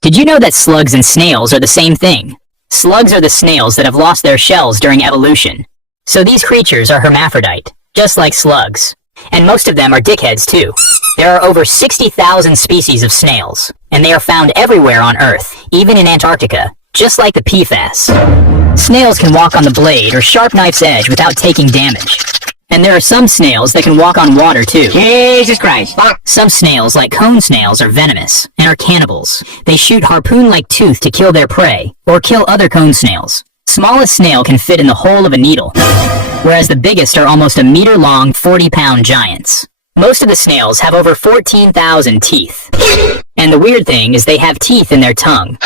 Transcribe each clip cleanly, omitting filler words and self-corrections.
Did you know that slugs and snails are the same thing? Slugs are the snails that have lost their shells during evolution. So these creatures are hermaphrodite, just like slugs. And most of them are dickheads too. There are over 60,000 species of snails, and they are found everywhere on Earth, even in Antarctica, just like the PFAS. Snails can walk on the blade or sharp knife's edge without taking damage. And there are some snails that can walk on water too. Jesus Christ. Some snails, like cone snails, are venomous and are cannibals. They shoot harpoon-like tooth to kill their prey, or kill other cone snails. Smallest snail can fit in the hole of a needle, whereas the biggest are almost a meter-long, 40-pound giants. Most of the snails have over 14,000 teeth. And the weird thing is they have teeth in their tongue.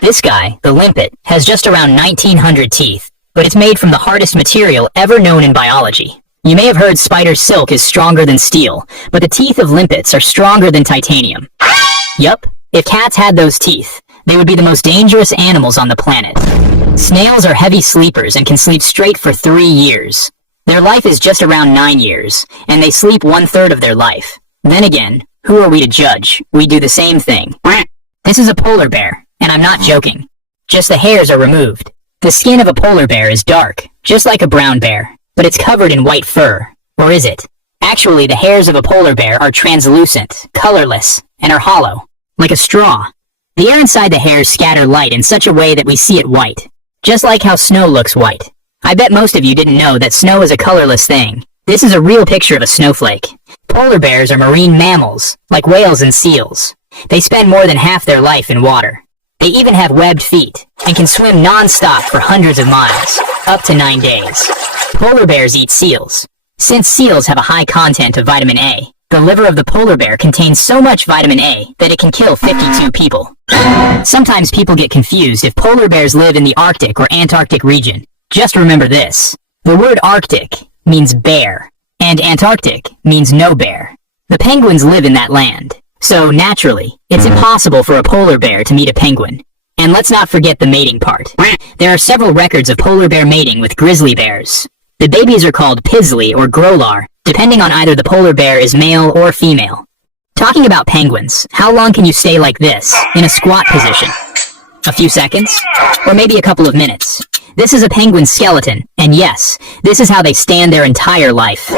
This guy, the limpet, has just around 1,900 teeth, but it's made from the hardest material ever known in biology. You may have heard spider silk is stronger than steel, but the teeth of limpets are stronger than titanium. Yup, if cats had those teeth, they would be the most dangerous animals on the planet. Snails are heavy sleepers and can sleep straight for 3 years. Their life is just around 9 years, and they sleep 1/3 of their life. Then again, who are we to judge? We do the same thing. This is a polar bear, and I'm not joking. Just the hairs are removed. The skin of a polar bear is dark, just like a brown bear, but it's covered in white fur. Or is it? Actually, the hairs of a polar bear are translucent, colorless, and are hollow, like a straw. The air inside the hairs scatter light in such a way that we see it white, just like how snow looks white. I bet most of you didn't know that snow is a colorless thing. This is a real picture of a snowflake. Polar bears are marine mammals, like whales and seals. They spend more than half their life in water. They even have webbed feet, and can swim non-stop for hundreds of miles, up to 9 days. Polar bears eat seals. Since seals have a high content of vitamin A, the liver of the polar bear contains so much vitamin A that it can kill 52 people. Sometimes people get confused if polar bears live in the Arctic or Antarctic region. Just remember this. The word Arctic means bear, and Antarctic means no bear. The penguins live in that land. So, naturally, it's impossible for a polar bear to meet a penguin. And let's not forget the mating part. There are several records of polar bear mating with grizzly bears. The babies are called pizzly or grolar, depending on either the polar bear is male or female. Talking about penguins, how long can you stay like this, in a squat position? A few seconds? Or maybe a couple of minutes? This is a penguin skeleton, and yes, this is how they stand their entire life.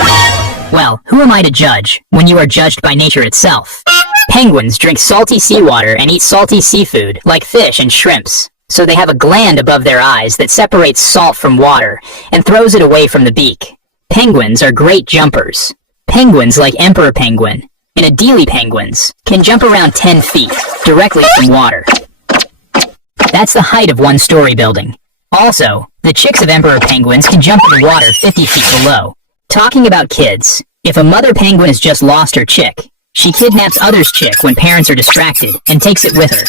Well, who am I to judge, when you are judged by nature itself? Penguins drink salty seawater and eat salty seafood, like fish and shrimps. So they have a gland above their eyes that separates salt from water and throws it away from the beak. Penguins are great jumpers. Penguins like emperor penguin and Adelie penguins can jump around 10 feet directly from water. That's the height of one-story building. Also, the chicks of emperor penguins can jump in the water 50 feet below. Talking about kids, if a mother penguin has just lost her chick, she kidnaps others' chick when parents are distracted and takes it with her.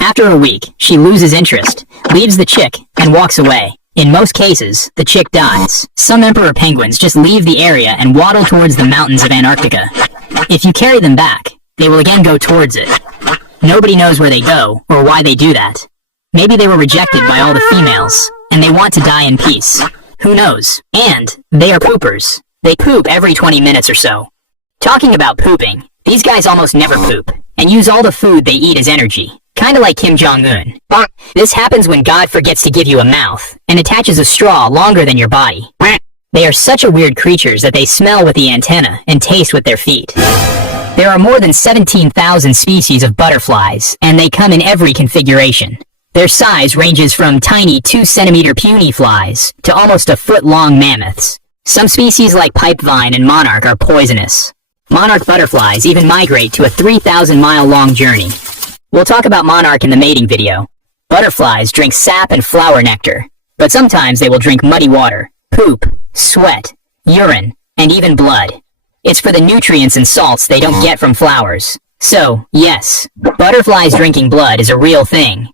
After a week, she loses interest, leaves the chick, and walks away. In most cases, the chick dies. Some emperor penguins just leave the area and waddle towards the mountains of Antarctica. If you carry them back, they will again go towards it. Nobody knows where they go or why they do that. Maybe they were rejected by all the females, and they want to die in peace. Who knows? And they are poopers. They poop every 20 minutes or so. Talking about pooping, these guys almost never poop, and use all the food they eat as energy. Kinda like Kim Jong-un. This happens when God forgets to give you a mouth, and attaches a straw longer than your body. They are such a weird creatures that they smell with the antenna and taste with their feet. There are more than 17,000 species of butterflies, and they come in every configuration. Their size ranges from tiny 2-centimeter puny flies to almost a foot-long mammoths. Some species like pipevine and monarch are poisonous. Monarch butterflies even migrate to a 3,000-mile-long journey. We'll talk about monarch in the mating video. Butterflies drink sap and flower nectar, but sometimes they will drink muddy water, poop, sweat, urine, and even blood. It's for the nutrients and salts they don't get from flowers. So, yes, butterflies drinking blood is a real thing.